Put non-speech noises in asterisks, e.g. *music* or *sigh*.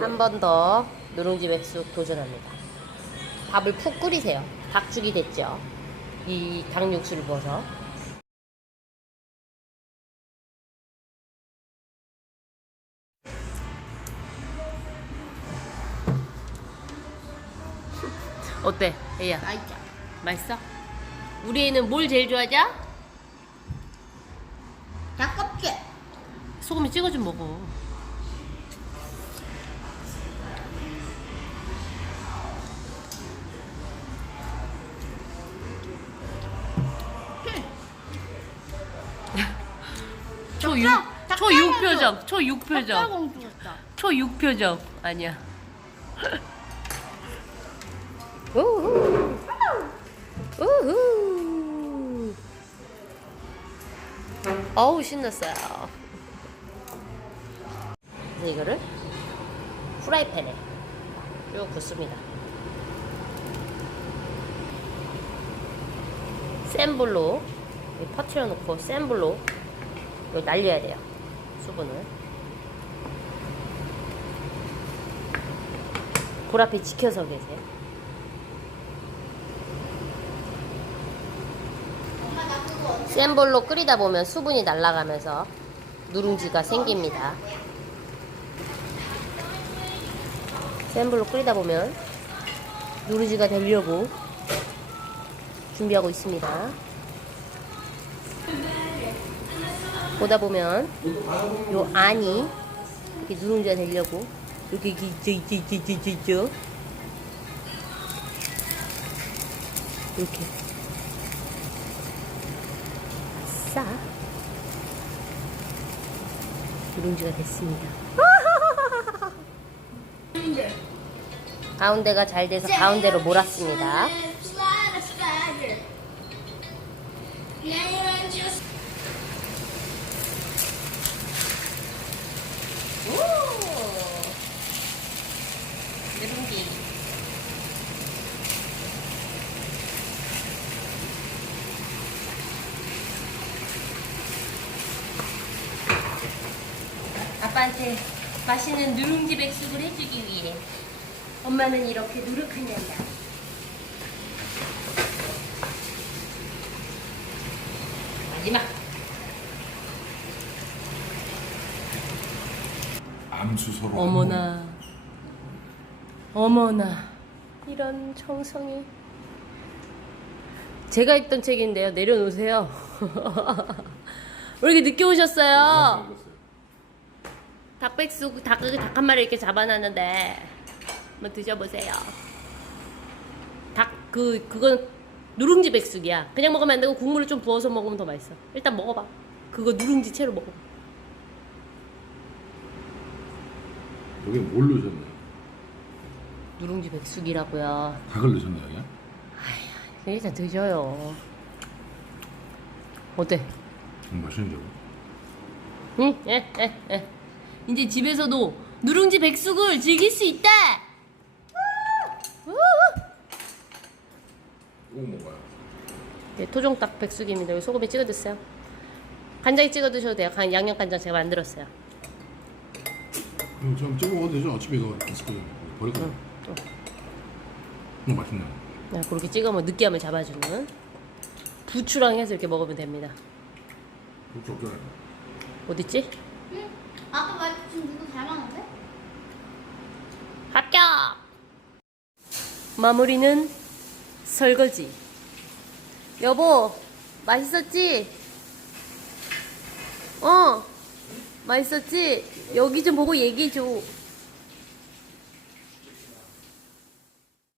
한번 더 누룽지 백숙 도전합니다. 밥을 푹 끓이세요. 닭죽이 됐죠. 이 닭 육수를 부어서. 어때, 애야? 맛있죠? 맛있어? 우리 애는 뭘 제일 좋아하죠? 닭껍질. 소금에 찍어 좀 먹어. 초육 닭- 초육 닭갈공주. 표정 초육 표정 닭갈공주 같다. 초육 표정 아니야. 우후 우후 어우 신났어요. 이거를 프라이팬에 쭉 붓습니다. 센 불로 퍼트려 놓고 센 불로 여기 날려야 돼요. 수분을. 불 앞에 지켜서 계세요. 센 불로 끓이다 보면 수분이 날아가면서 누룽지가 생깁니다. 센 불로 끓이다 보면 누룽지가 되려고 준비하고 있습니다. 보다 보면 요 안이 이렇게 누룽지가 되려고 이렇게 이렇게 있죠 있죠 있죠 있죠 이렇게 싸 누룽지가 됐습니다. *laughs* 가운데가 잘 돼서 가운데로 몰았습니다. 슬라이드 슬라이드. 내일은 just 누룽지. 아빠한테 맛있는 누룽지 백숙을 해주기 위해 엄마는 이렇게 노력하냐다. 마지막. 암수소로 어머나. 어머나. 이런 정성이. 제가 읽던 책인데요. 내려놓으세요. *laughs* 왜 이렇게 늦게 오셨어요? 닭백숙, 닭, 닭한 마리 이렇게 잡아놨는데. 한번 드셔보세요. 닭, 그, 그건 누룽지 백숙이야. 그냥 먹으면 안 되고 국물을 좀 부어서 먹으면 더 맛있어. 일단 먹어봐. 그거 누룽지 채로 먹어봐. 여기 뭘 넣으셨나요? 누룽지 백숙이라고요. 닭을 넣으셨나요? 그냥? 일단 드셔요. 어때? 음, 맛있는데요? 응? 예, 예, 예. 이제 집에서도 누룽지 백숙을 즐길 수 있다! 이거 네, 토종닭 백숙입니다. 여기 소금에 찍어 드세요. 간장에 찍어 드셔도 돼요. 간, 양념 간장 제가 만들었어요. 이거 좀 찍어 먹어도 되죠? 어차피 이거 있을 거잖아요 버릴 거예요 응. 이거 맛있네요 네, 그렇게 찍으면 느끼함을 잡아주는 부추랑 해서 이렇게 먹으면 됩니다. 이거 적잖아요 어딨지? 응? 아까 말 지금 누구 닮았는데? 합격! 마무리는 설거지. 여보, 맛있었지? 어, 맛있었지? 여기 좀 보고 얘기해줘.